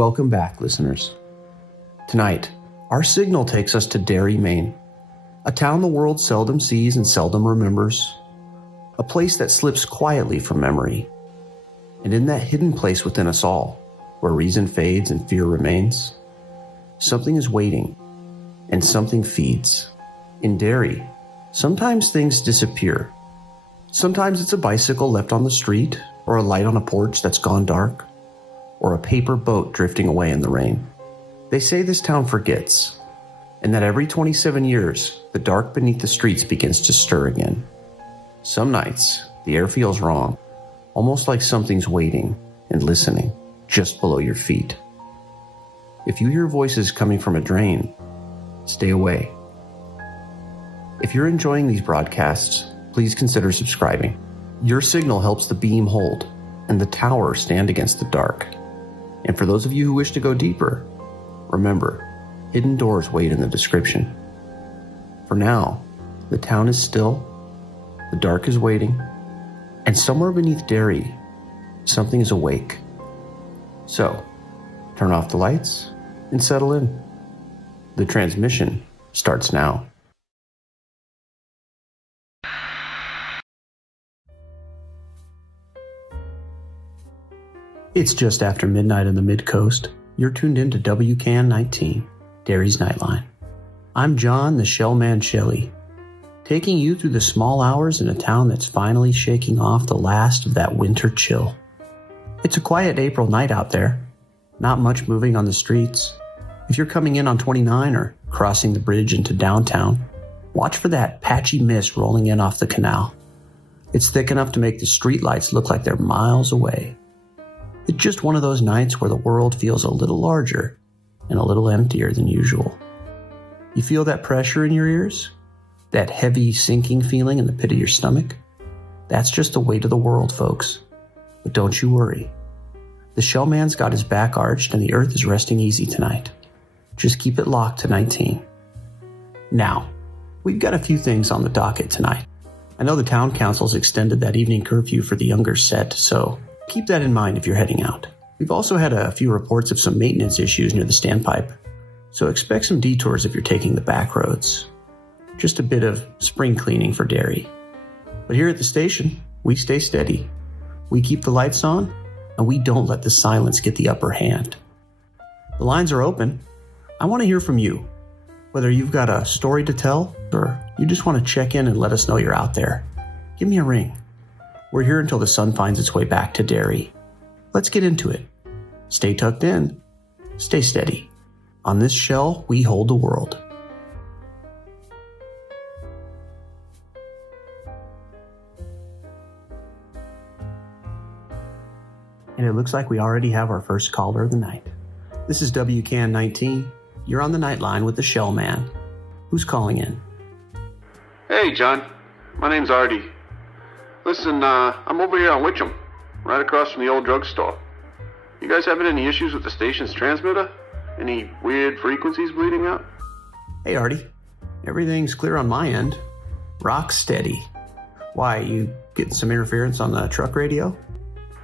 Welcome back, listeners. Tonight, our signal takes us to Derry, Maine, a town the world seldom sees and seldom remembers, a place that slips quietly from memory. And in that hidden place within us all, where reason fades and fear remains, something is waiting, and something feeds. In Derry, sometimes things disappear. Sometimes it's a bicycle left on the street, or a light on a porch that's gone dark, or a paper boat drifting away in the rain. They say this town forgets, and that every 27 years, the dark beneath the streets begins to stir again. Some nights, the air feels wrong, almost like something's waiting and listening just below your feet. If you hear voices coming from a drain, stay away. If you're enjoying these broadcasts, please consider subscribing. Your signal helps the beam hold and the tower stand against the dark. And for those of you who wish to go deeper, remember, hidden doors wait in the description. For now, the town is still, the dark is waiting, and somewhere beneath Derry, something is awake. So, turn off the lights and settle in. The transmission starts now. It's just after midnight in the mid-coast. You're tuned in to WCAN 19, Derry's Nightline. I'm John the Shellman Shelley, taking you through the small hours in a town that's finally shaking off the last of that winter chill. It's a quiet April night out there, not much moving on the streets. If you're coming in on 29 or crossing the bridge into downtown, watch for that patchy mist rolling in off the canal. It's thick enough to make the streetlights look like they're miles away. It's just one of those nights where the world feels a little larger and a little emptier than usual. You feel that pressure in your ears? That heavy sinking feeling in the pit of your stomach? That's just the weight of the world, folks. But don't you worry. The Shellman's got his back arched and the earth is resting easy tonight. Just keep it locked to 19. Now, we've got a few things on the docket tonight. I know the town council's extended that evening curfew for the younger set, so keep that in mind if you're heading out. We've also had a few reports of some maintenance issues near the standpipe, so expect some detours if you're taking the back roads. Just a bit of spring cleaning for Derry. But here at the station, we stay steady. We keep the lights on, and we don't let the silence get the upper hand. The lines are open. I want to hear from you. Whether you've got a story to tell, or you just want to check in and let us know you're out there, give me a ring. We're here until the sun finds its way back to Derry. Let's get into it. Stay tucked in. Stay steady. On this shell, we hold the world. And it looks like we already have our first caller of the night. This is WCAN 19. You're on the Nightline with the Shellman. Who's calling in? Hey, John. My name's Artie. Listen, I'm over here on Witcham, right across from the old drugstore. You guys having any issues with the station's transmitter? Any weird frequencies bleeding out? Hey, Artie. Everything's clear on my end. Rock steady. Why, you getting some interference on the truck radio?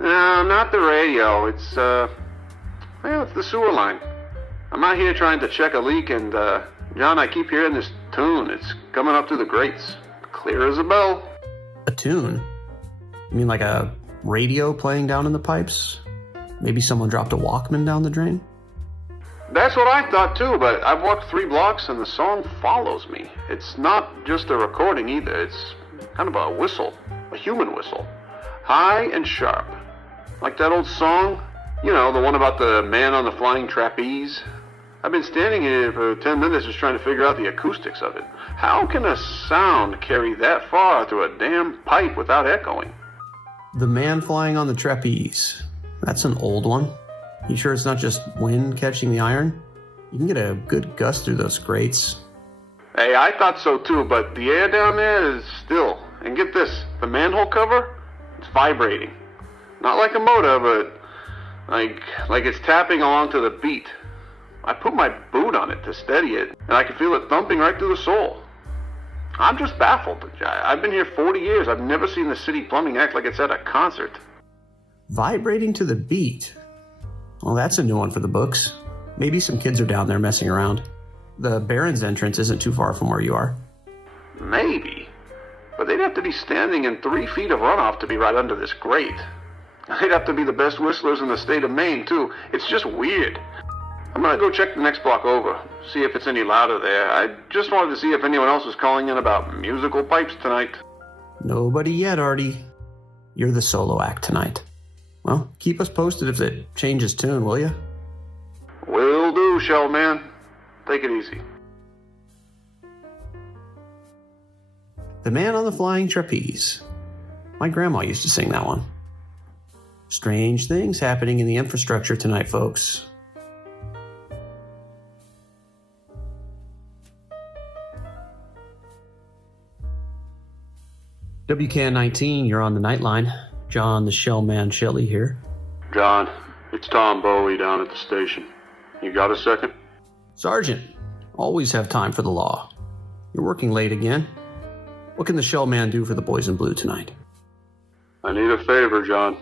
No, not the radio. It's the sewer line. I'm out here trying to check a leak, and, John, I keep hearing this tune. It's coming up through the grates. Clear as a bell. A tune? You mean like a radio playing down in the pipes? Maybe someone dropped a Walkman down the drain? That's what I thought too, but I've walked 3 blocks and the song follows me. It's not just a recording either. It's kind of a whistle, a human whistle. High and sharp. Like that old song, you know, the one about the man on the flying trapeze. I've been standing here for 10 minutes just trying to figure out the acoustics of it. How can a sound carry that far through a damn pipe without echoing? The man flying on the trapeze. That's an old one. You sure it's not just wind catching the iron? You can get a good gust through those grates. Hey, I thought so too, but the air down there is still. And get this, the manhole cover, it's vibrating. Not like a motor, but like it's tapping along to the beat. I put my boot on it to steady it, and I can feel it thumping right through the sole. I'm just baffled. I've been here 40 years. I've never seen the city plumbing act like it's at a concert. Vibrating to the beat? Well, that's a new one for the books. Maybe some kids are down there messing around. The Barrens entrance isn't too far from where you are. Maybe. But they'd have to be standing in 3 feet of runoff to be right under this grate. They'd have to be the best whistlers in the state of Maine, too. It's just weird. I'm gonna go check the next block over, see if it's any louder there. I just wanted to see if anyone else was calling in about musical pipes tonight. Nobody yet, Artie. You're the solo act tonight. Well, keep us posted if it changes tune, will you? Will do, Shellman. Take it easy. The Man on the Flying Trapeze. My grandma used to sing that one. Strange things happening in the infrastructure tonight, folks. WCAN 19, you're on the Nightline. John the Shellman Shelley here. John, it's Tom Bowie down at the station. You got a second? Sergeant, always have time for the law. You're working late again. What can the Shellman do for the boys in blue tonight? I need a favor, John.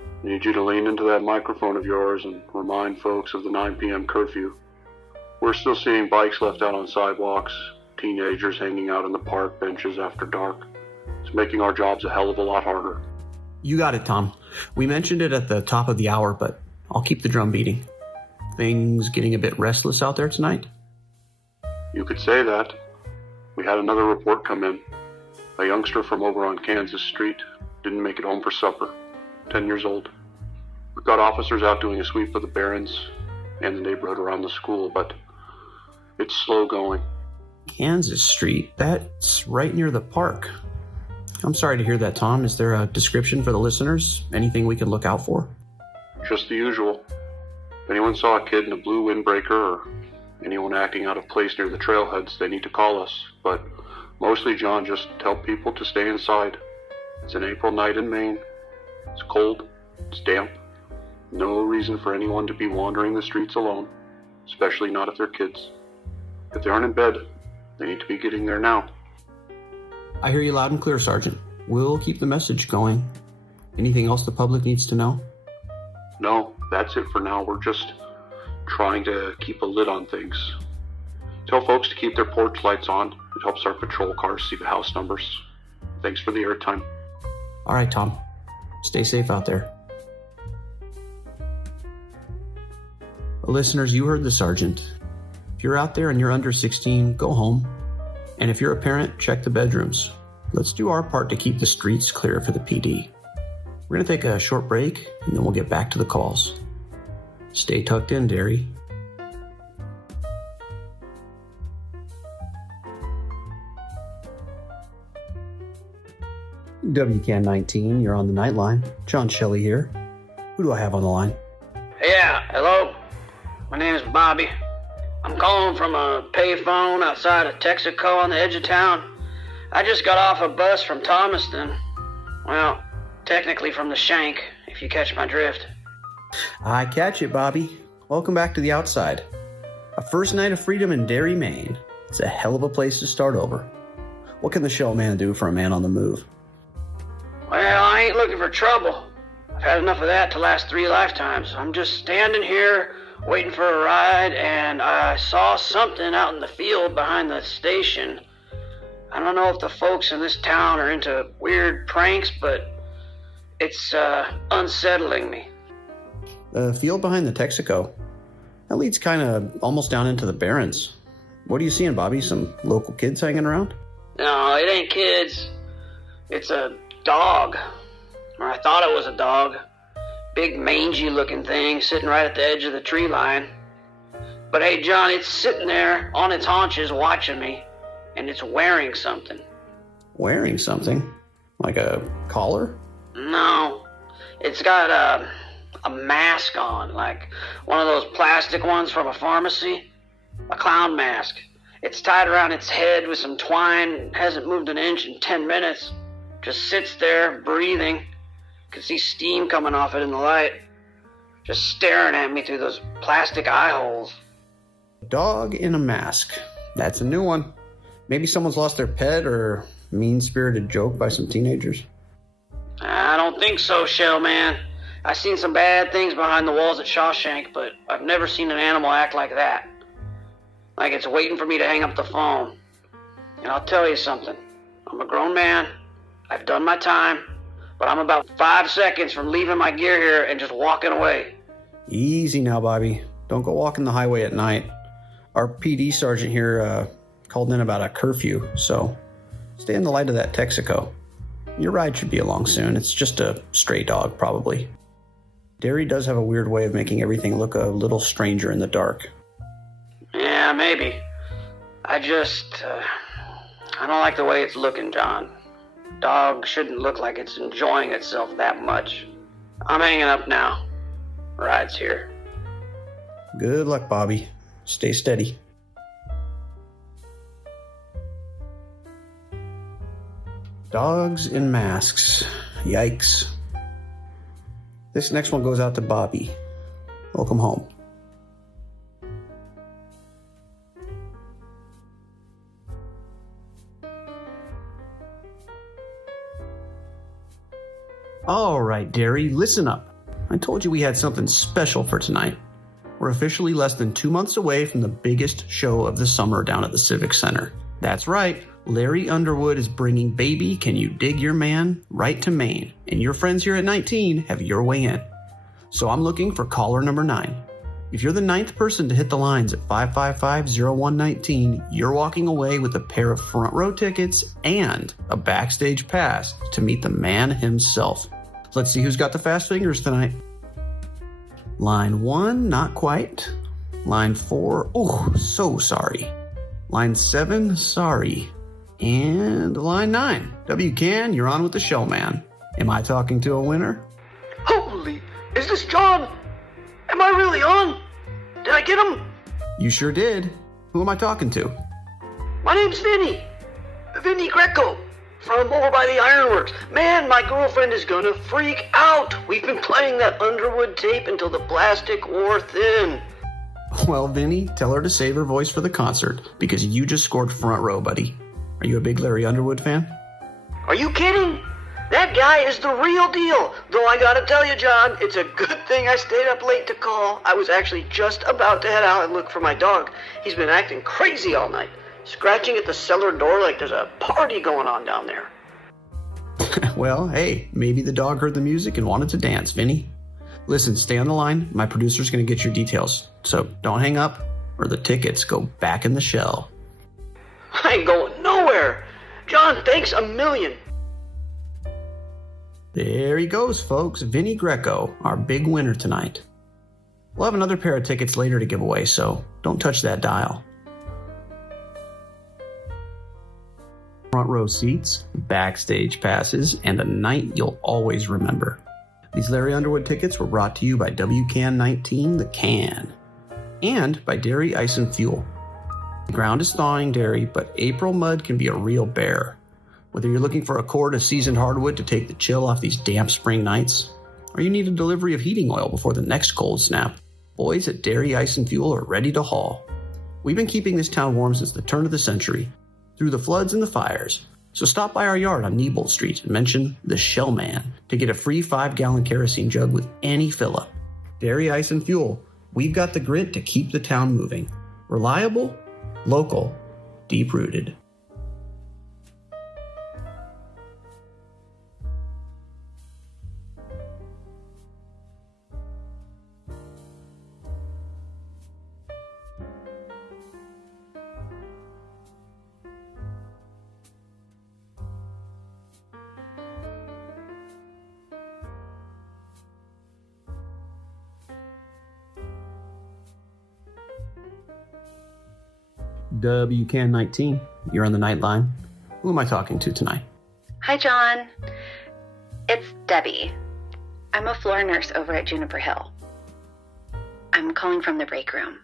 I need you to lean into that microphone of yours and remind folks of the 9 p.m. curfew. We're still seeing bikes left out on sidewalks, teenagers hanging out in the park benches after dark. It's making our jobs a hell of a lot harder. You got it, Tom. We mentioned it at the top of the hour, but I'll keep the drum beating. Things getting a bit restless out there tonight? You could say that. We had another report come in. A youngster from over on Kansas Street didn't make it home for supper. 10 years old. We've got officers out doing a sweep of the Barrens and the neighborhood around the school, but it's slow going. Kansas Street? That's right near the park. I'm sorry to hear that, Tom. Is there a description for the listeners? Anything we can look out for? Just the usual. If anyone saw a kid in a blue windbreaker or anyone acting out of place near the trailheads, they need to call us. But mostly, John, just tell people to stay inside. It's an April night in Maine. It's cold. It's damp. No reason for anyone to be wandering the streets alone, especially not if they're kids. If they aren't in bed, they need to be getting there now. I hear you loud and clear, Sergeant. We'll keep the message going. Anything else the public needs to know? No, that's it for now. We're just trying to keep a lid on things. Tell folks to keep their porch lights on. It helps our patrol cars see the house numbers. Thanks for the airtime. All right, Tom. Stay safe out there. Well, listeners, you heard the sergeant. If you're out there and you're under 16, go home. And if you're a parent, check the bedrooms. Let's do our part to keep the streets clear for the PD. We're going to take a short break, and then we'll get back to the calls. Stay tucked in, Derry. WCAN 19, you're on the Nightline. John Shelley here. Who do I have on the line? Yeah, hello. My name is Bobby. I'm calling from a payphone outside of Texaco on the edge of town. I just got off a bus from Thomaston. Well, technically from the Shank, if you catch my drift. I catch it, Bobby. Welcome back to the outside. A first night of freedom in Derry, Maine. It's a hell of a place to start over. What can the Shellman do for a man on the move? Well, I ain't looking for trouble. I've had enough of that to last 3 lifetimes. I'm just standing here waiting for a ride, and I saw something out in the field behind the station. I don't know if the folks in this town are into weird pranks, but it's unsettling me. The field behind the Texaco. That leads kind of almost down into the Barrens. What are you seeing, Bobby? Some local kids hanging around? No, it ain't kids. It's a dog. Or I thought it was a dog. Big mangy looking thing sitting right at the edge of the tree line. But hey, John, it's sitting there on its haunches watching me, and it's wearing something. Wearing something? Like a collar? No, it's got a mask on, like one of those plastic ones from a pharmacy. A clown mask. It's tied around its head with some twine, hasn't moved an inch in 10 minutes. Just sits there, breathing. Can see steam coming off it in the light. Just staring at me through those plastic eye holes. Dog in a mask. That's a new one. Maybe someone's lost their pet or mean-spirited joke by some teenagers. I don't think so, Shellman. I've seen some bad things behind the walls at Shawshank, but I've never seen an animal act like that. Like it's waiting for me to hang up the phone. And I'll tell you something. I'm a grown man. I've done my time. But I'm about 5 seconds from leaving my gear here and just walking away. Easy now, Bobby. Don't go walking the highway at night. Our PD sergeant here called in about a curfew, so stay in the light of that Texaco. Your ride should be along soon. It's just a stray dog, probably. Derry does have a weird way of making everything look a little stranger in the dark. Yeah, maybe. I don't like the way it's looking, John. Dog shouldn't look like it's enjoying itself that much. I'm hanging up now. Ride's here. Good luck, Bobby. Stay steady. Dogs in masks. Yikes. This next one goes out to Bobby. Welcome home. All right, Derry, listen up. I told you we had something special for tonight. We're officially less than 2 months away from the biggest show of the summer down at the Civic Center. That's right, Larry Underwood is bringing Baby Can You Dig Your Man right to Maine, and your friends here at 19 have your way in. So I'm looking for caller number 9. If you're the 9th person to hit the lines at 555-0119, you're walking away with a pair of front row tickets and a backstage pass to meet the man himself. Let's see who's got the fast fingers tonight. Line 1, not quite. Line 4, oh, so sorry. Line 7, sorry. And line 9, WCAN, you're on with the show, man. Am I talking to a winner? Holy, is this John? Am I really on? Did I get him? You sure did. Who am I talking to? My name's Vinny. Vinny Greco. From over by the Ironworks. Man, my girlfriend is gonna freak out. We've been playing that Underwood tape until the plastic wore thin. Well, Vinny, tell her to save her voice for the concert, because you just scored front row, buddy. Are you a big Larry Underwood fan? Are you kidding? That guy is the real deal. Though I gotta tell you, John, it's a good thing I stayed up late to call. I was actually just about to head out and look for my dog. He's been acting crazy all night, scratching at the cellar door like there's a party going on down there. Well, hey, maybe the dog heard the music and wanted to dance, Vinny. Listen, stay on the line. My producer's going to get your details. So don't hang up or the tickets go back in the shell. I ain't going nowhere. John, thanks a million. There he goes, folks. Vinny Greco, our big winner tonight. We'll have another pair of tickets later to give away, so don't touch that dial. Front row seats, backstage passes, and a night you'll always remember. These Larry Underwood tickets were brought to you by WCAN 19, The Can, and by Derry Ice and Fuel. The ground is thawing, Derry, but April mud can be a real bear. Whether you're looking for a cord of seasoned hardwood to take the chill off these damp spring nights, or you need a delivery of heating oil before the next cold snap, boys at Derry Ice and Fuel are ready to haul. We've been keeping this town warm since the turn of the century, through the floods and the fires. So stop by our yard on Niebold Street and mention the Shellman to get a free 5-gallon kerosene jug with any fill-up. Derry Ice and Fuel, we've got the grit to keep the town moving. Reliable, local, deep-rooted. WCAN 19, you're on the Nightline. Who am I talking to tonight? Hi, John. It's Debbie. I'm a floor nurse over at Juniper Hill. I'm calling from the break room.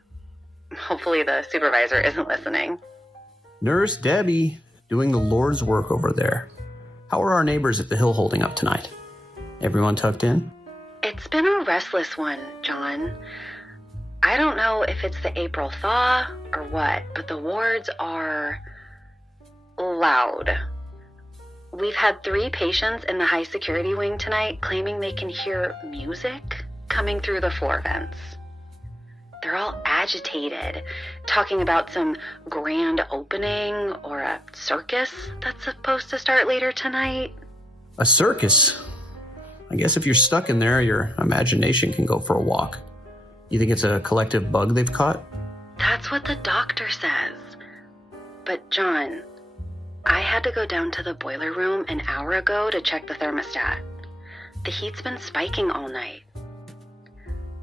Hopefully the supervisor isn't listening. Nurse Debbie, doing the Lord's work over there. How are our neighbors at the Hill holding up tonight? Everyone tucked in? It's been a restless one, John. I don't know if it's the April thaw or what, but the wards are loud. We've had 3 patients in the high security wing tonight claiming they can hear music coming through the floor vents. They're all agitated, talking about some grand opening or a circus that's supposed to start later tonight. A circus? I guess if you're stuck in there, your imagination can go for a walk. You think it's a collective bug they've caught? That's what the doctor says. But John, I had to go down to the boiler room an hour ago to check the thermostat. The heat's been spiking all night.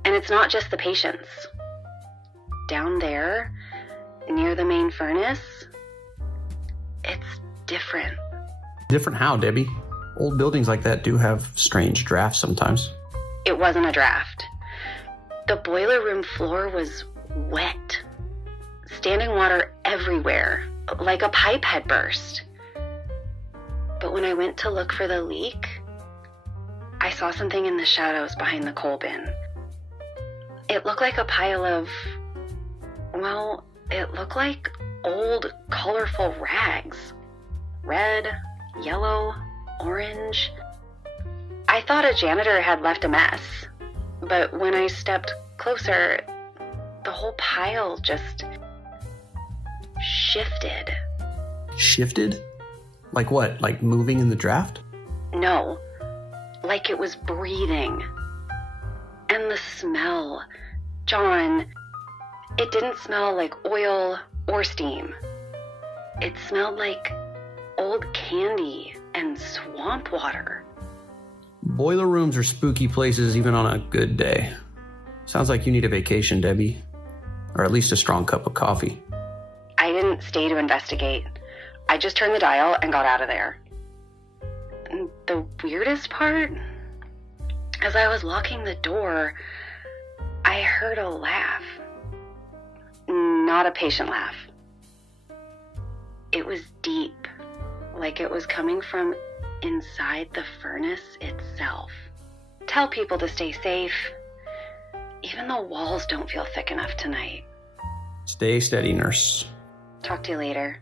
And it's not just the patients. Down there, near the main furnace, it's different. Different how, Debbie? Old buildings like that do have strange drafts sometimes. It wasn't a draft. The boiler room floor was wet. Standing water everywhere, like a pipe had burst. But when I went to look for the leak, I saw something in the shadows behind the coal bin. It looked like a pile of, well, it looked like old, colorful rags. Red, yellow, orange. I thought a janitor had left a mess, but when I stepped closer, the whole pile just shifted. Shifted? Like what? Like moving in the draft? No, like it was breathing. And the smell, John, it didn't smell like oil or steam. It smelled like old candy and swamp water. Boiler rooms are spooky places even on a good day. Sounds like you need a vacation, Debbie. Or at least a strong cup of coffee. I didn't stay to investigate. I just turned the dial and got out of there. And the weirdest part, as I was locking the door, I heard a laugh. Not a patient laugh. It was deep, like it was coming from inside the furnace itself. Tell people to stay safe. Even the walls don't feel thick enough tonight. Stay steady, nurse. Talk to you later.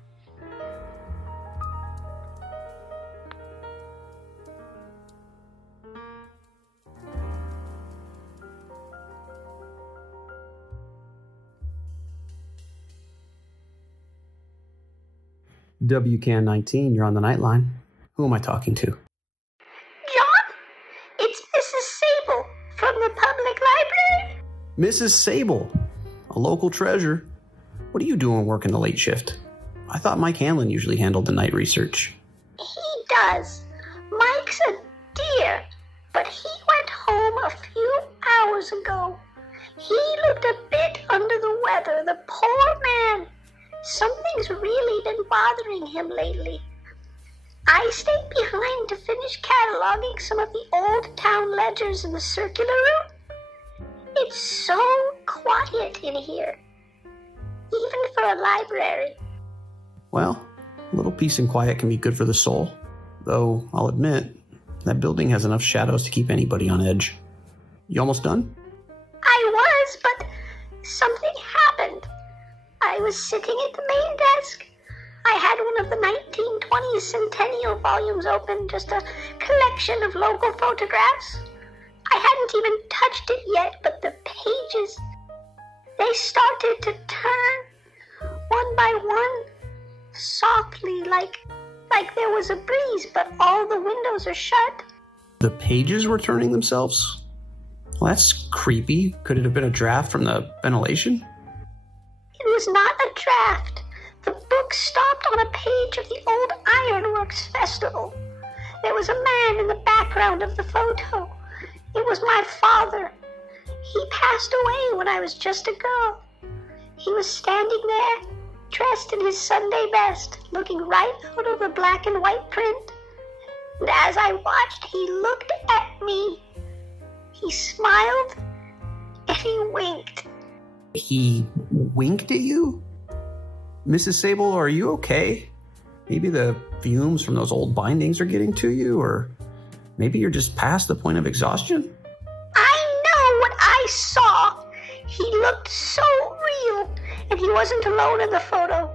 WCAN 19, you're on the Nightline. Who am I talking to? John, it's Mrs. Sable from the public library. Mrs. Sable, a local treasure. What are you doing working the late shift? I thought Mike Hanlon usually handled the night research. He does. Mike's a dear, but he went home a few hours ago. He looked a bit under the weather, the poor man. Something's really been bothering him lately. I stayed behind to finish cataloging some of the old town ledgers in the circular room. It's so quiet in here, even for a library. Well, a little peace and quiet can be good for the soul. Though, I'll admit, that building has enough shadows to keep anybody on edge. You almost done? I was, but something happened. I was sitting at the main desk. I had one of the 1920s Centennial volumes open, just a collection of local photographs. I hadn't even touched it yet, but the pages, they started to turn, one by one, softly, like there was a breeze, but all the windows are shut. The pages were turning themselves? Well, that's creepy. Could it have been a draft from the ventilation? It was not a draft. The book stopped on a page of the old Ironworks festival. There was a man in the background of the photo. It was my father. He passed away when I was just a girl. He was standing there, dressed in his Sunday best, looking right out of the black and white print. And as I watched, he looked at me. He smiled and he winked. He winked at you? Mrs. Sable, are you okay? Maybe the fumes from those old bindings are getting to you, or maybe you're just past the point of exhaustion? I know what I saw. He looked so real, and he wasn't alone in the photo.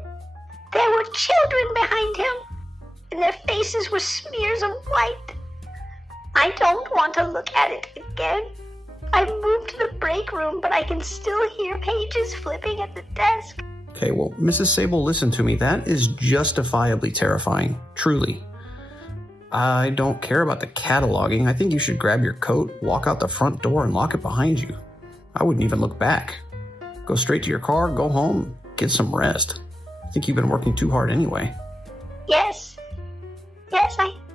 There were children behind him. and their faces were smears of white. I don't want to look at it again. I've moved to the break room, but I can still hear pages flipping at the desk. Okay, well, Mrs. Sable, listen to me. That is justifiably terrifying. Truly. I don't care about the cataloging. I think you should grab your coat, walk out the front door, and lock it behind you. I wouldn't even look back. Go straight to your car, go home, get some rest. I think you've been working too hard anyway. Yes,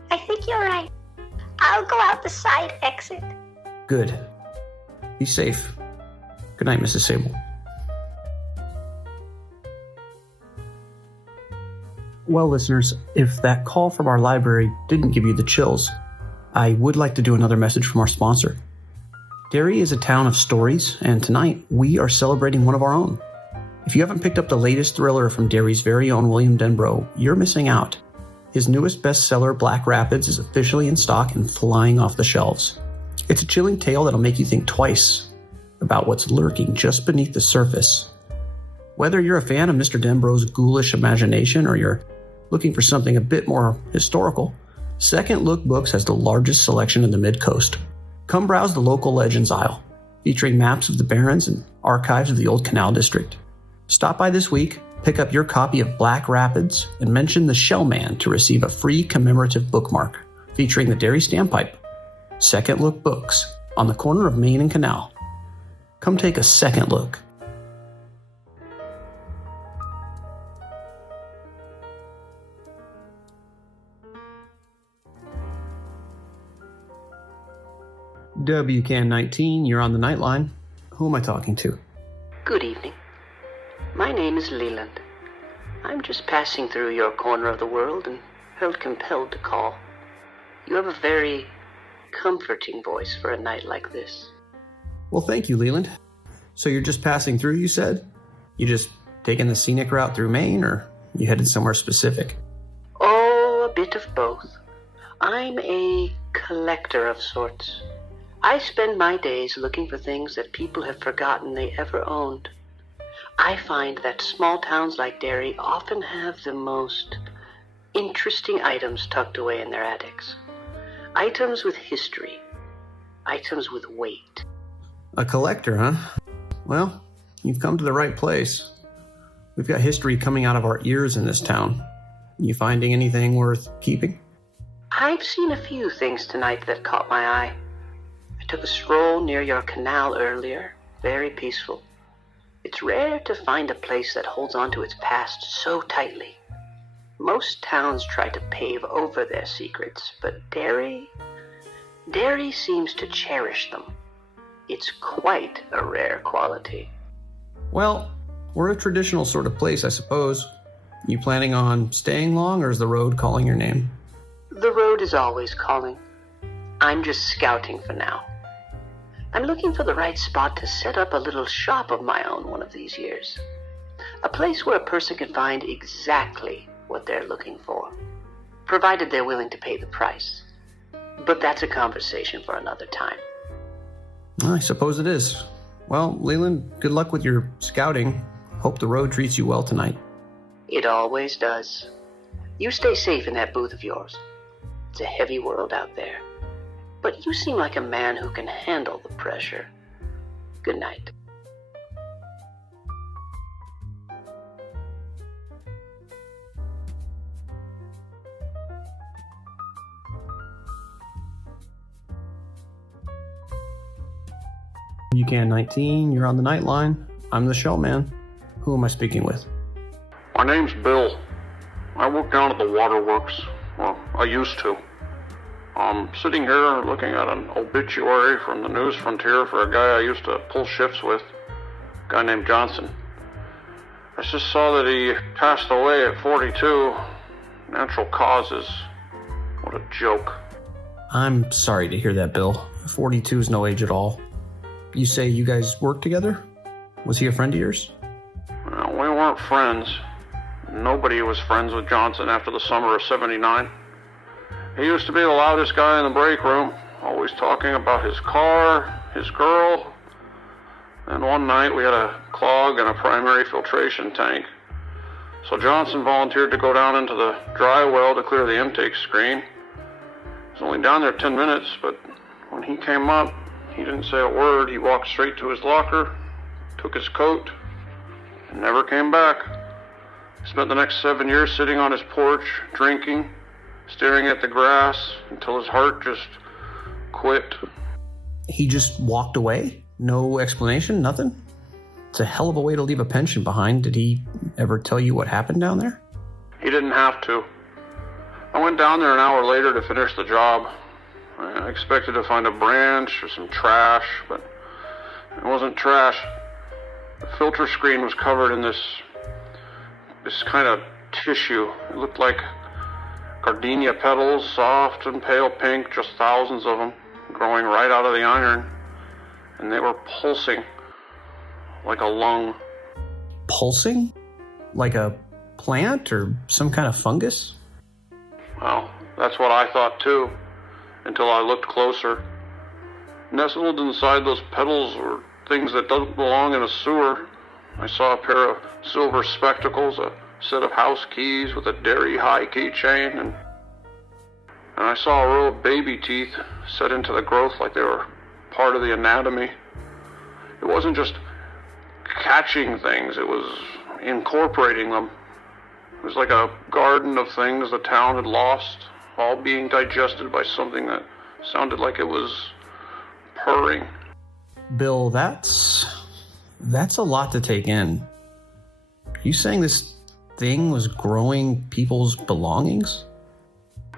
I think you're right. I'll go out the side exit. Good. Be safe. Good night, Mrs. Sable. Well, listeners, if that call from our library didn't give you the chills, I would like to do another message from our sponsor. Derry is a town of stories, and tonight we are celebrating one of our own. If you haven't picked up the latest thriller from Derry's very own William Denbrough, you're missing out. His newest bestseller, Black Rapids, is officially in stock and flying off the shelves. It's a chilling tale that'll make you think twice about what's lurking just beneath the surface. Whether you're a fan of Mr. Denbrough's ghoulish imagination or you're looking for something a bit more historical, Second Look Books has the largest selection in the Mid-Coast. Come browse the local Legends aisle, featuring maps of the Barrens and archives of the Old Canal District. Stop by this week, pick up your copy of Black Rapids, and mention the Shellman to receive a free commemorative bookmark featuring the Derry Standpipe. Second Look Books, on the corner of Maine and Canal. Come take a second look. WCAN 19, you're on the Nightline. Who am I talking to? Good evening. My name is Leland. I'm just passing through your corner of the world and felt compelled to call. You have a very comforting voice for a night like this. Well, thank you, Leland. So you're just passing through, you said? You just taking the scenic route through Maine, or you headed somewhere specific? Oh, a bit of both. I'm a collector of sorts. I spend my days looking for things that people have forgotten they ever owned. I find that small towns like Derry often have the most interesting items tucked away in their attics. Items with history. Items with weight. A collector, huh? Well, you've come to the right place. We've got history coming out of our ears in this town. You finding anything worth keeping? I've seen a few things tonight that caught my eye. I took a stroll near your canal earlier. Very peaceful. It's rare to find a place that holds on to its past so tightly. Most towns try to pave over their secrets, but Derry seems to cherish them. It's quite a rare quality. Well, we're a traditional sort of place, I suppose. You planning on staying long, or is the road calling your name? The road is always calling. I'm just scouting for now. I'm looking for the right spot to set up a little shop of my own one of these years. A place where a person can find exactly what they're looking for, provided they're willing to pay the price. But that's a conversation for another time. I suppose it is. Well, Leland, good luck with your scouting. Hope the road treats you well tonight. It always does. You stay safe in that booth of yours. It's a heavy world out there. But you seem like a man who can handle the pressure. Good night. WCAN 19, you're on the Nightline. I'm the Shellman. Who am I speaking with? My name's Bill. I work down at the waterworks. Well, I used to. I'm sitting here looking at an obituary from the News Frontier for a guy I used to pull shifts with, a guy named Johnson. I just saw that he passed away at 42. Natural causes. What a joke. I'm sorry to hear that, Bill. 42 is no age at all. You say you guys work together? Was he a friend of yours? Well, we weren't friends. Nobody was friends with Johnson after the summer of '79. He used to be the loudest guy in the break room, always talking about his car, his girl. And one night we had a clog in a primary filtration tank. So Johnson volunteered to go down into the dry well to clear the intake screen. He was only down there 10 minutes, but when he came up, he didn't say a word. He walked straight to his locker, took his coat, and never came back. He spent the next 7 years sitting on his porch, drinking, staring at the grass until his heart just quit. He just walked away? No explanation? Nothing? It's a hell of a way to leave a pension behind. Did he ever tell you what happened down there? He didn't have to. I went down there an hour later to finish the job. I expected to find a branch or some trash, but it wasn't trash. The filter screen was covered in this kind of tissue. It looked like gardenia petals, soft and pale pink, just thousands of them, growing right out of the iron. And they were pulsing like a lung. Pulsing? Like a plant or some kind of fungus? Well, that's what I thought too, until I looked closer. Nestled inside those petals were things that don't belong in a sewer. I saw a pair of silver spectacles, a set of house keys with a Derry high keychain, and I saw a row of baby teeth set into the growth like they were part of the anatomy. It wasn't just catching things, it was incorporating them. It was like a garden of things the town had lost, all being digested by something that sounded like it was purring. Bill, that's a lot to take in. Are you saying this thing was growing people's belongings?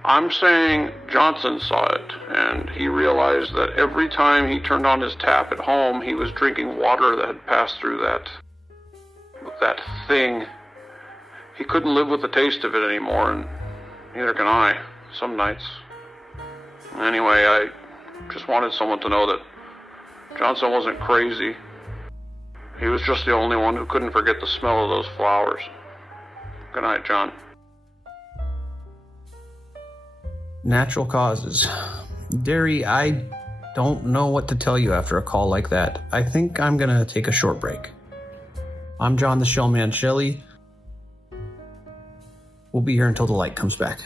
I'm saying Johnson saw it, and he realized that every time he turned on his tap at home, he was drinking water that had passed through that thing. He couldn't live with the taste of it anymore, and neither can I, some nights. Anyway, I just wanted someone to know that Johnson wasn't crazy. He was just the only one who couldn't forget the smell of those flowers. Good night, John. Natural causes. Derry, I don't know what to tell you after a call like that. I think I'm gonna take a short break. I'm John the Shellman Shelley. We'll be here until the light comes back.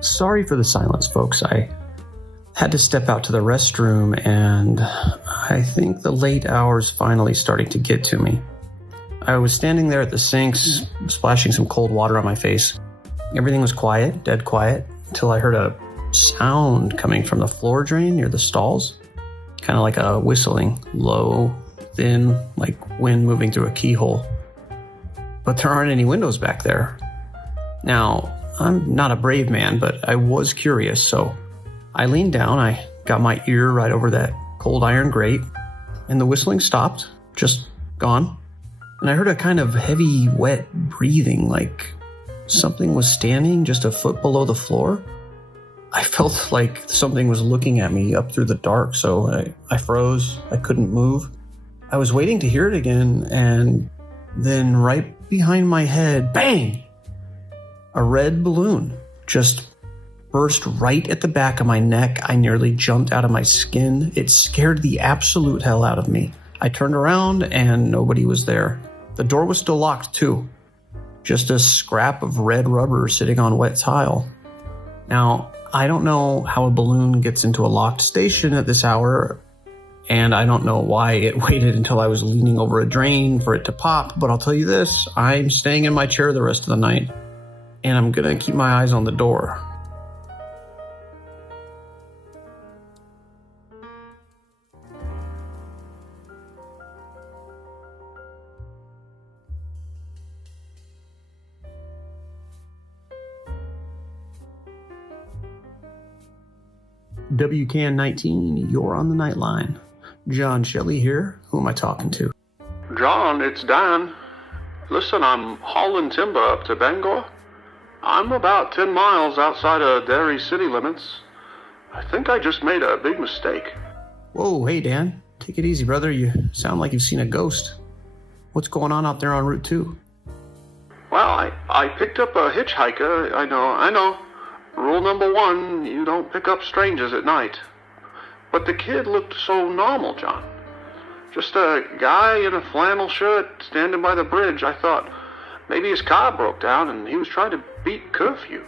Sorry for the silence, folks. I had to step out to the restroom, and I think the late hours finally starting to get to me. I was standing there at the sinks, splashing some cold water on my face. Everything was quiet, dead quiet, until I heard a sound coming from the floor drain near the stalls. Kind of like a whistling, low, thin, like wind moving through a keyhole. But there aren't any windows back there. Now, I'm not a brave man, but I was curious, so I leaned down, I got my ear right over that cold iron grate, and the whistling stopped, just gone. And I heard a kind of heavy, wet breathing, like something was standing just a foot below the floor. I felt like something was looking at me up through the dark, so I froze, I couldn't move. I was waiting to hear it again, and then right behind my head, bang! A red balloon just burst right at the back of my neck. I nearly jumped out of my skin. It scared the absolute hell out of me. I turned around and nobody was there. The door was still locked too. Just a scrap of red rubber sitting on wet tile. Now, I don't know how a balloon gets into a locked station at this hour, and I don't know why it waited until I was leaning over a drain for it to pop, but I'll tell you this, I'm staying in my chair the rest of the night. And I'm gonna keep my eyes on the door. WCAN 19, you're on the Nightline. John Shelley here. Who am I talking to? John, it's Dan. Listen, I'm hauling timber up to Bangor. I'm about 10 miles outside of Derry city limits. I think I just made a big mistake. Whoa, hey Dan. Take it easy, brother. You sound like you've seen a ghost. What's going on out there on Route 2? Well, I picked up a hitchhiker. I know. Rule number 1, you don't pick up strangers at night. But the kid looked so normal, John. Just a guy in a flannel shirt standing by the bridge. I thought maybe his car broke down and he was trying to beat curfew.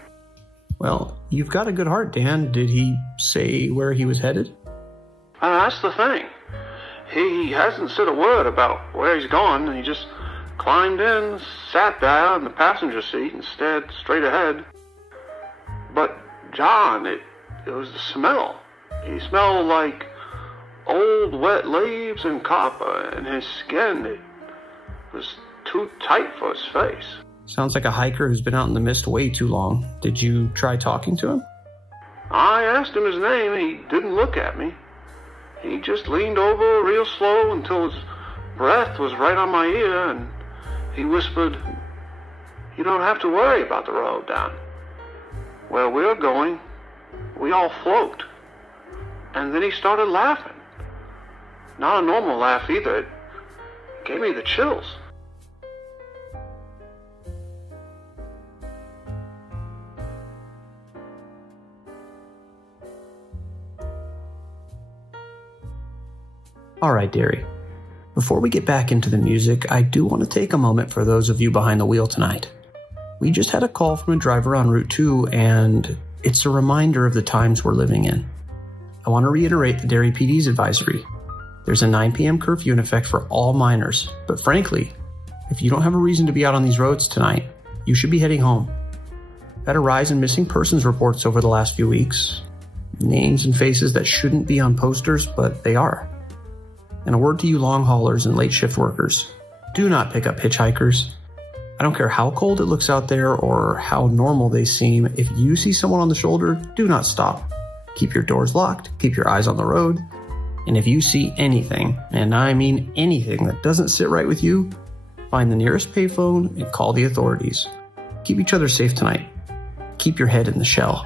Well, you've got a good heart, Dan. Did he say where he was headed? That's the thing. He hasn't said a word about where he's gone. He just climbed in, sat there in the passenger seat and stared straight ahead. But, John, it was the smell. He smelled like old wet leaves and copper, and his skin, it was too tight for his face. Sounds like a hiker who's been out in the mist way too long. Did you try talking to him? I asked him his name. He didn't look at me. He just leaned over real slow until his breath was right on my ear, and he whispered, "You don't have to worry about the road, Dan. Where we're going, we all float." And then he started laughing. Not a normal laugh either. It gave me the chills. All right, Derry. Before we get back into the music, I do want to take a moment for those of you behind the wheel tonight. We just had a call from a driver on Route 2, and it's a reminder of the times we're living in. I want to reiterate the Derry PD's advisory. There's a 9 p.m. curfew in effect for all minors, but frankly, if you don't have a reason to be out on these roads tonight, you should be heading home. We've had a rise in missing persons reports over the last few weeks. Names and faces that shouldn't be on posters, but they are. And a word to you long haulers and late shift workers. Do not pick up hitchhikers. I don't care how cold it looks out there or how normal they seem. If you see someone on the shoulder, do not stop. Keep your doors locked. Keep your eyes on the road. And if you see anything, and I mean anything, that doesn't sit right with you, find the nearest payphone and call the authorities. Keep each other safe tonight. Keep your head in the shell.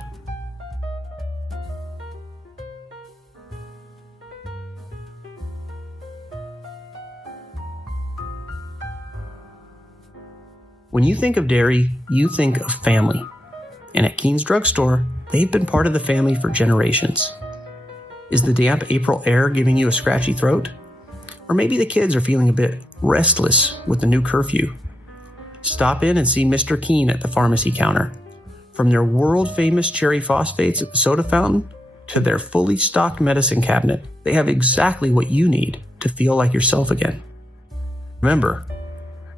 When you think of Derry, you think of family. And at Keen's Drugstore, they've been part of the family for generations. Is the damp April air giving you a scratchy throat? Or maybe the kids are feeling a bit restless with the new curfew. Stop in and see Mr. Keen at the pharmacy counter. From their world-famous cherry phosphates at the soda fountain to their fully stocked medicine cabinet, they have exactly what you need to feel like yourself again. Remember,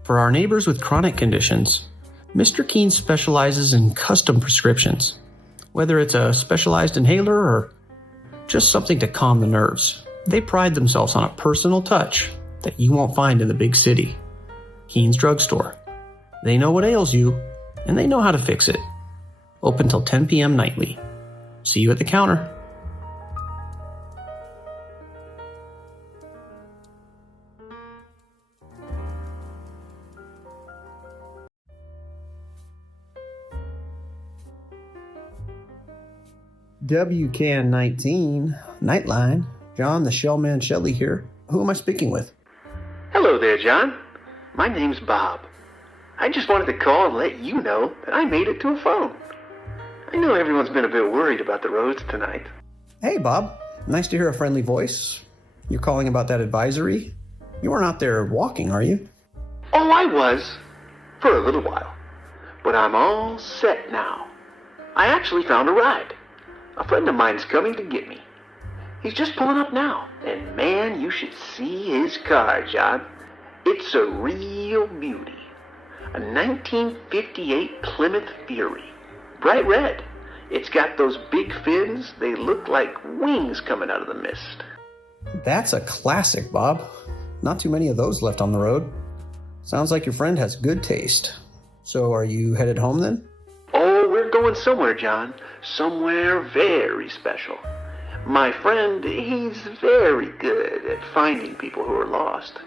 for our neighbors with chronic conditions, Mr. Keen specializes in custom prescriptions. Whether it's a specialized inhaler or just something to calm the nerves, they pride themselves on a personal touch that you won't find in the big city. Keen's Drugstore. They know what ails you, and they know how to fix it. Open till 10 p.m. nightly. See you at the counter. WCAN 19, Nightline. John the Shellman Shelley here. Who am I speaking with? Hello there, John. My name's Bob. I just wanted to call and let you know that I made it to a phone. I know everyone's been a bit worried about the roads tonight. Hey, Bob. Nice to hear a friendly voice. You're calling about that advisory? You aren't out there walking, are you? Oh, I was. For a little while. But I'm all set now. I actually found a ride. A friend of mine's coming to get me. He's just pulling up now. And man, you should see his car, John. It's a real beauty. A 1958 Plymouth Fury. Bright red. It's got those big fins. They look like wings coming out of the mist. That's a classic, Bob. Not too many of those left on the road. Sounds like your friend has good taste. So are you headed home then? Oh, we're going somewhere, John. Somewhere very special. My friend, he's very good at finding people who are lost.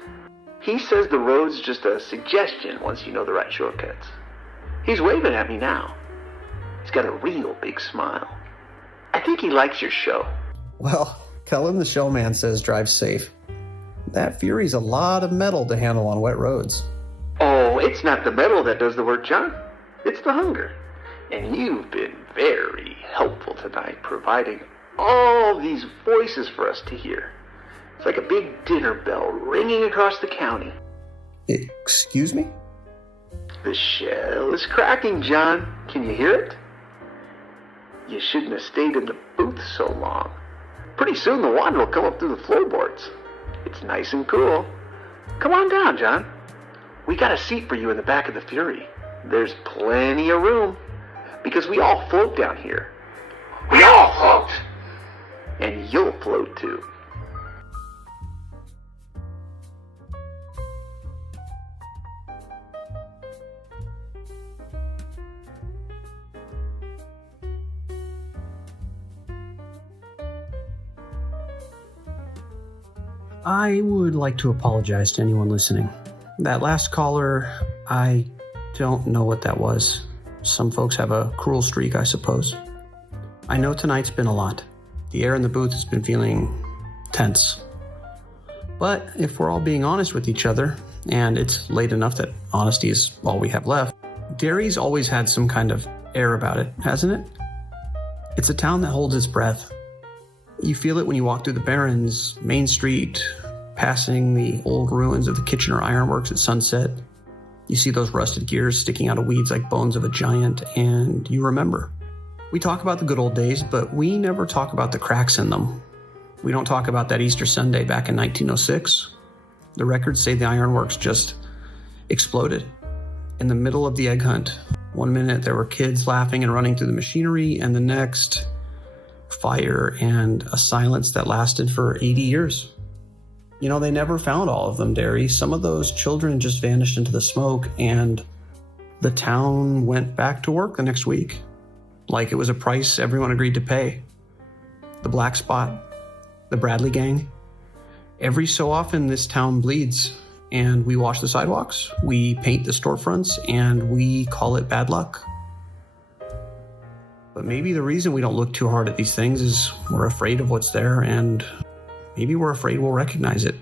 He says the road's just a suggestion once you know the right shortcuts. He's waving at me now. He's got a real big smile. I think he likes your show. Well, Cullen the Shellman says drive safe. That Fury's a lot of metal to handle on wet roads. Oh, it's not the metal that does the work, John. It's the hunger. And you've been very helpful tonight, providing all these voices for us to hear. It's like a big dinner bell ringing across the county. Excuse me? The shell is cracking, John. Can you hear it? You shouldn't have stayed in the booth so long. Pretty soon the water will come up through the floorboards. It's nice and cool. Come on down, John. We got a seat for you in the back of the Fury. There's plenty of room. Because we all float down here. We all float! And you'll float too. I would like to apologize to anyone listening. That last caller, I don't know what that was. Some folks have a cruel streak, I suppose. I know tonight's been a lot. The air in the booth has been feeling tense. But if we're all being honest with each other, and it's late enough that honesty is all we have left, Derry's always had some kind of air about it, hasn't it? It's a town that holds its breath. You feel it when you walk through the Barrens, Main Street, passing the old ruins of the Kitchener Ironworks at sunset. You see those rusted gears sticking out of weeds like bones of a giant, and you remember. We talk about the good old days, but we never talk about the cracks in them. We don't talk about that Easter Sunday back in 1906. The records say the Ironworks just exploded in the middle of the egg hunt. One minute there were kids laughing and running through the machinery, and the next, fire and a silence that lasted for 80 years. You know, they never found all of them, Derry. Some of those children just vanished into the smoke, and the town went back to work the next week. Like it was a price everyone agreed to pay. The Black Spot, the Bradley Gang. Every so often this town bleeds, and we wash the sidewalks, we paint the storefronts, and we call it bad luck. But maybe the reason we don't look too hard at these things is we're afraid of what's there, and maybe we're afraid we'll recognize it.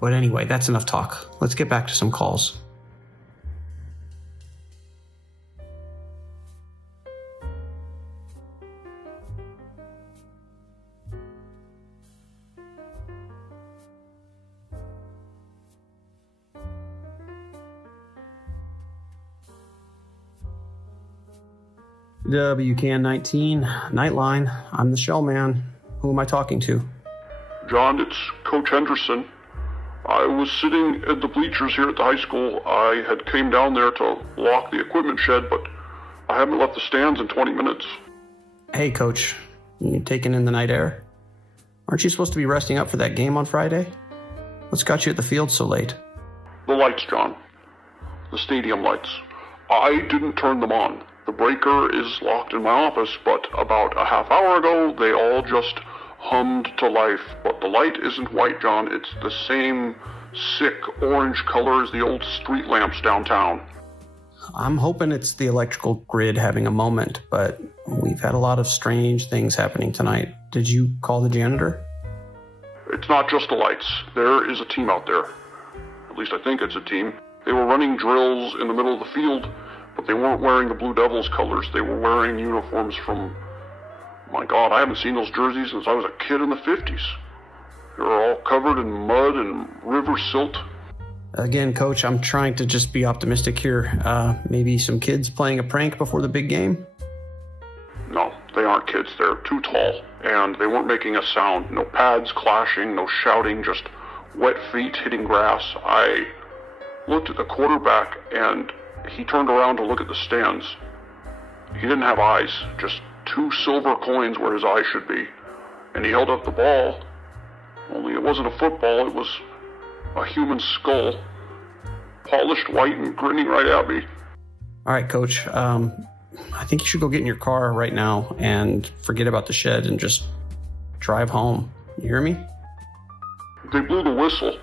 But anyway, that's enough talk. Let's get back to some calls. WCAN 19, Nightline. I'm the Shellman. Who am I talking to? John, it's Coach Henderson. I was sitting at the bleachers here at the high school. I had came down there to lock the equipment shed, but I haven't left the stands in 20 minutes. Hey, Coach. You taking in the night air? Aren't you supposed to be resting up for that game on Friday? What's got you at the field so late? The lights, John. The stadium lights. I didn't turn them on. The breaker is locked in my office, but about a half hour ago, they all just hummed to life. But the light isn't white, John. It's the same sick orange color as the old street lamps downtown. I'm hoping it's the electrical grid having a moment, but we've had a lot of strange things happening tonight. Did you call the janitor? It's not just the lights. There is a team out there. At least I think it's a team. They were running drills in the middle of the field, but they weren't wearing the Blue Devils colors. They were wearing uniforms from... My God, I haven't seen those jerseys since I was a kid in the 50s. They were all covered in mud and river silt. Again, Coach, I'm trying to just be optimistic here. Maybe some kids playing a prank before the big game? No, they aren't kids. They're too tall, and they weren't making a sound. No pads clashing, no shouting, just wet feet hitting grass. I looked at the quarterback, and he turned around to look at the stands. He didn't have eyes, just 2 silver coins where his eyes should be. And he held up the ball, only it wasn't a football, it was a human skull, polished white and grinning right at me. All right, Coach. I think you should go get in your car right now and forget about the shed and just drive home. You hear me? They blew the whistle.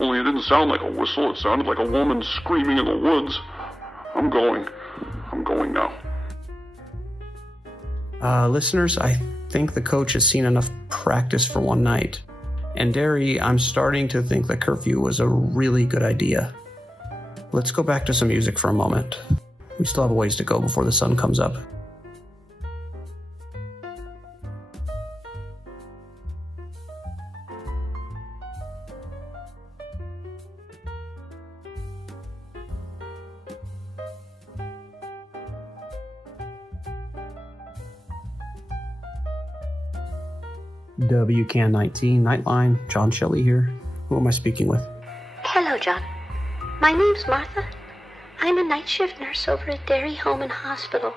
Only it didn't sound like a whistle. It sounded like a woman screaming in the woods. I'm going now. Listeners, I think the coach has seen enough practice for one night. And Derry, I'm starting to think the curfew was a really good idea. Let's go back to some music for a moment. We still have a ways to go before the sun comes up. WCAN 19 Nightline, John Shelley here. Who am I speaking with? Hello, John. My name's Martha. I'm a night shift nurse over at Derry Home and Hospital.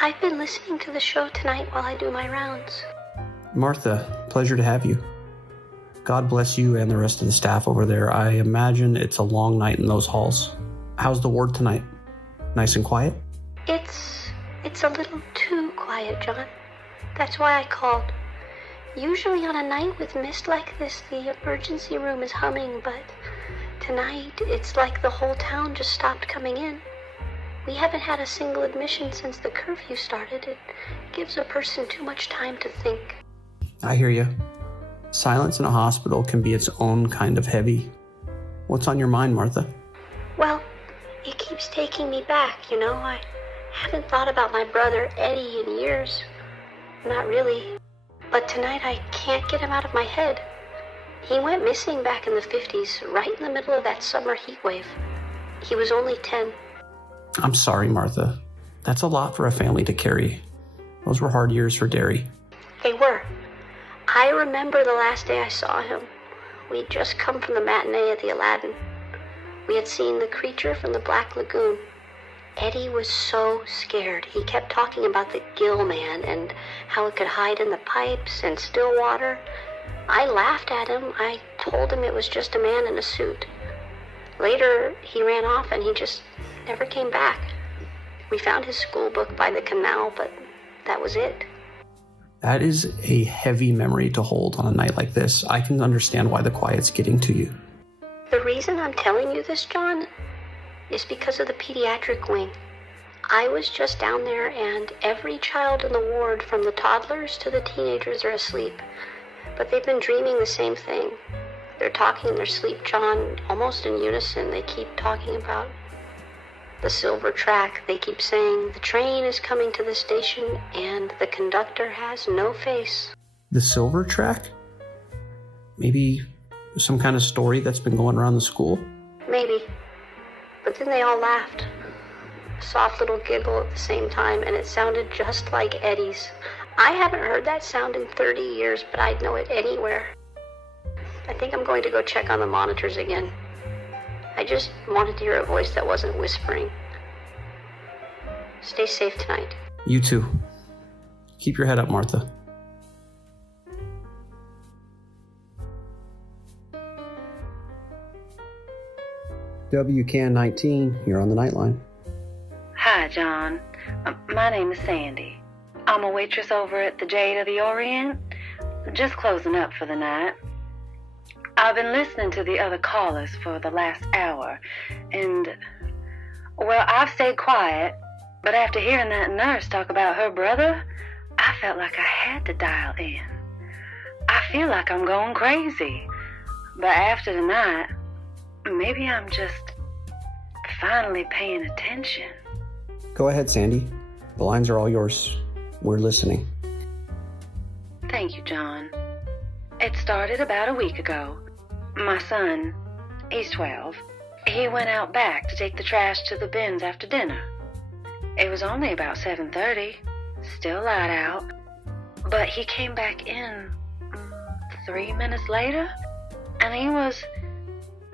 I've been listening to the show tonight while I do my rounds. Martha, pleasure to have you. God bless you and the rest of the staff over there. I imagine it's a long night in those halls. How's the ward tonight? Nice and quiet? It's a little too quiet, John. That's why I called. Usually on a night with mist like this, the emergency room is humming, but tonight it's like the whole town just stopped coming in. We haven't had a single admission since the curfew started. It gives a person too much time to think. I hear you. Silence in a hospital can be its own kind of heavy. What's on your mind, Martha? Well, it keeps taking me back, I haven't thought about my brother Eddie in years. Not really. But tonight I can't get him out of my head. He went missing back in the 50s, right in the middle of that summer heat wave. He was only 10. I'm sorry, Martha. That's a lot for a family to carry. Those were hard years for Derry. They were. I remember the last day I saw him. We'd just come from the matinee at the Aladdin. We had seen the creature from the Black Lagoon. Eddie was so scared. He kept talking about the gill man and how it could hide in the pipes and still water. I laughed at him. I told him it was just a man in a suit. Later, he ran off and he just never came back. We found his school book by the canal, but that was it. That is a heavy memory to hold on a night like this. I can understand why the quiet's getting to you. The reason I'm telling you this, John, is because of the pediatric wing. I was just down there and every child in the ward, from the toddlers to the teenagers, are asleep. But they've been dreaming the same thing. They're talking in their sleep, John, almost in unison. They keep talking about the silver track. They keep saying, the train is coming to the station and the conductor has no face. The silver track? Maybe some kind of story that's been going around the school? Maybe. But then they all laughed. A soft little giggle at the same time, and it sounded just like Eddie's. I haven't heard that sound in 30 years, but I'd know it anywhere. I think I'm going to go check on the monitors again. I just wanted to hear a voice that wasn't whispering. Stay safe tonight. You too. Keep your head up, Martha. WCAN 19, you're on the Nightline. Hi, John. My name is Sandy. I'm a waitress over at the Jade of the Orient. Just closing up for the night. I've been listening to the other callers for the last hour, and, well, I've stayed quiet, but after hearing that nurse talk about her brother, I felt like I had to dial in. I feel like I'm going crazy, but after tonight, maybe I'm just finally paying attention. Go ahead, Sandy. The lines are all yours. We're listening. Thank you, John. It started about a week ago. My son, he's 12. He went out back to take the trash to the bins after dinner. It was only about 7:30, still light out, but he came back in 3 minutes later, and he was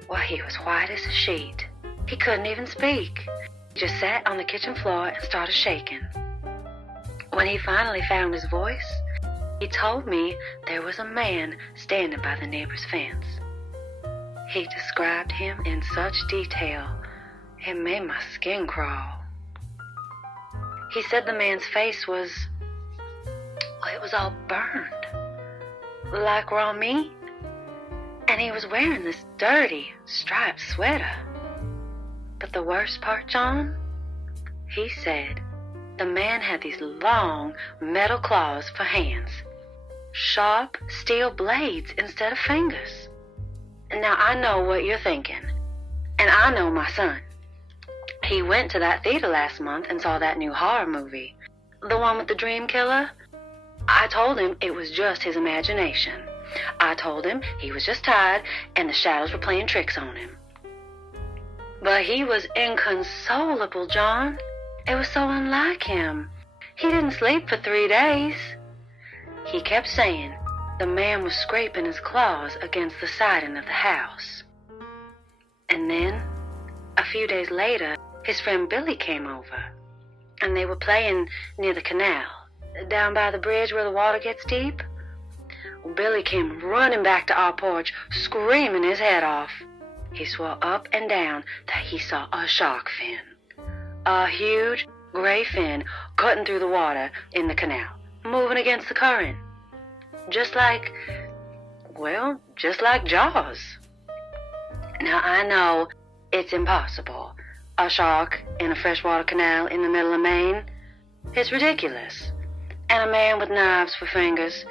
white as a sheet. He couldn't even speak. He just sat on the kitchen floor and started shaking. When he finally found his voice, he told me there was a man standing by the neighbor's fence. He described him in such detail, it made my skin crawl. He said the man's face was, well, it was all burned, like raw meat. And he was wearing this dirty, striped sweater. But the worst part, John, he said the man had these long metal claws for hands, sharp steel blades instead of fingers. Now, I know what you're thinking, and I know my son. He went to that theater last month and saw that new horror movie, the one with the dream killer. I told him it was just his imagination. I told him he was just tired and the shadows were playing tricks on him. But he was inconsolable, John. It was so unlike him. He didn't sleep for 3 days. He kept saying the man was scraping his claws against the siding of the house. And then, a few days later, his friend Billy came over, and they were playing near the canal, down by the bridge where the water gets deep. Billy came running back to our porch, screaming his head off. He swore up and down that he saw a shark fin, a huge gray fin cutting through the water in the canal, moving against the current, just like Jaws. Now, I know it's impossible. A shark in a freshwater canal in the middle of Maine? It's ridiculous. And a man with knives for fingers?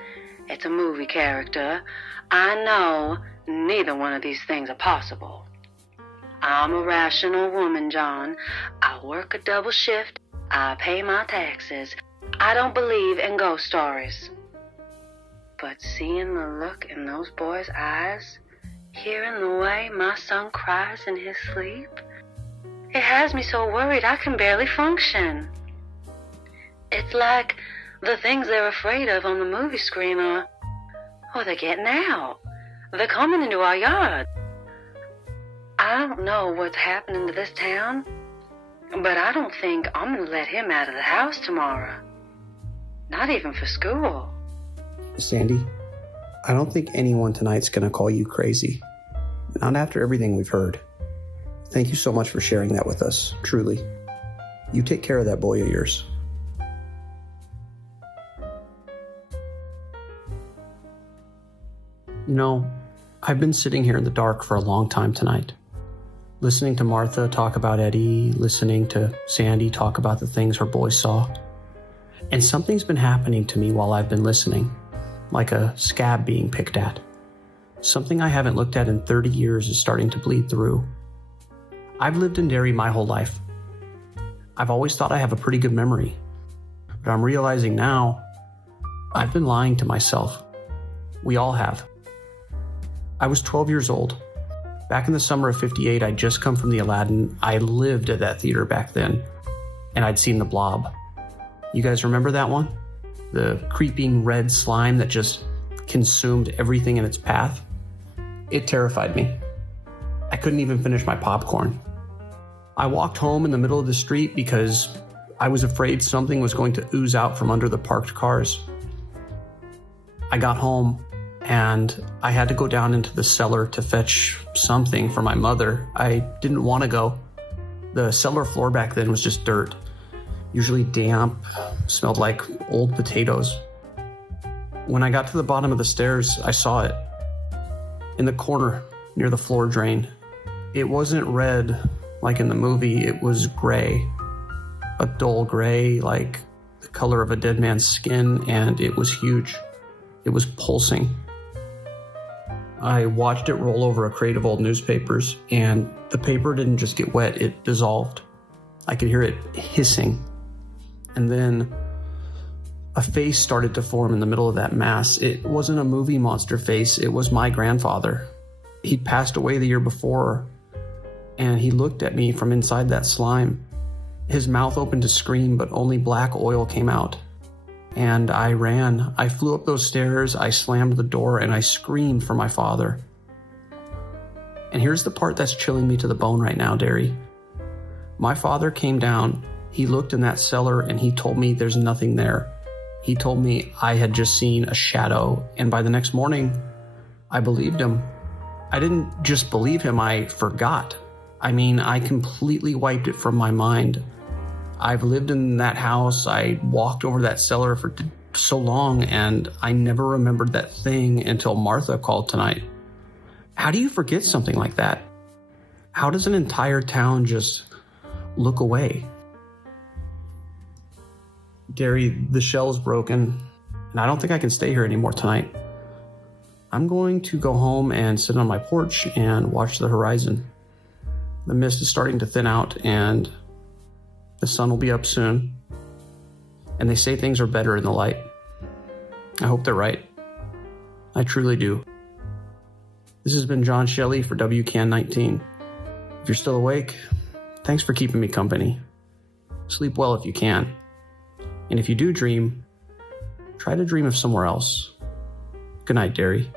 It's a movie character. I know neither one of these things are possible. I'm a rational woman, John. I work a double shift. I pay my taxes. I don't believe in ghost stories. But seeing the look in those boys' eyes, hearing the way my son cries in his sleep, it has me so worried I can barely function. It's like the things they're afraid of on the movie screen are, they're getting out. They're coming into our yard. I don't know what's happening to this town, but I don't think I'm going to let him out of the house tomorrow. Not even for school. Sandy, I don't think anyone tonight's going to call you crazy. Not after everything we've heard. Thank you so much for sharing that with us, truly. You take care of that boy of yours. You know, I've been sitting here in the dark for a long time tonight, listening to Martha talk about Eddie, listening to Sandy talk about the things her boys saw. And something's been happening to me while I've been listening, like a scab being picked at. Something I haven't looked at in 30 years is starting to bleed through. I've lived in Derry my whole life. I've always thought I have a pretty good memory, but I'm realizing now I've been lying to myself. We all have. I was 12 years old. Back in the summer of '58, I'd just come from the Aladdin. I lived at that theater back then, and I'd seen The Blob. You guys remember that one? The creeping red slime that just consumed everything in its path? It terrified me. I couldn't even finish my popcorn. I walked home in the middle of the street because I was afraid something was going to ooze out from under the parked cars. I got home and I had to go down into the cellar to fetch something for my mother. I didn't want to go. The cellar floor back then was just dirt, usually damp, smelled like old potatoes. When I got to the bottom of the stairs, I saw it in the corner near the floor drain. It wasn't red like in the movie, it was gray, a dull gray like the color of a dead man's skin, and it was huge. It was pulsing. I watched it roll over a crate of old newspapers, and the paper didn't just get wet, it dissolved. I could hear it hissing. And then a face started to form in the middle of that mass. It wasn't a movie monster face, it was my grandfather. He'd passed away the year before, and he looked at me from inside that slime. His mouth opened to scream, but only black oil came out. And I ran. I flew up those stairs, I slammed the door, and I screamed for my father. And here's the part that's chilling me to the bone right now, Derry. My father came down, he looked in that cellar, and he told me there's nothing there. He told me I had just seen a shadow, and by the next morning, I believed him. I didn't just believe him, I forgot. I completely wiped it from my mind. I've lived in that house. I walked over that cellar for so long, and I never remembered that thing until Martha called tonight. How do you forget something like that? How does an entire town just look away? Derry, the shell is broken, and I don't think I can stay here anymore tonight. I'm going to go home and sit on my porch and watch the horizon. The mist is starting to thin out, and the sun will be up soon. And they say things are better in the light. I hope they're right. I truly do. This has been John Shelley for WCAN 19. If you're still awake, thanks for keeping me company. Sleep well if you can. And if you do dream, try to dream of somewhere else. Good night, Derry.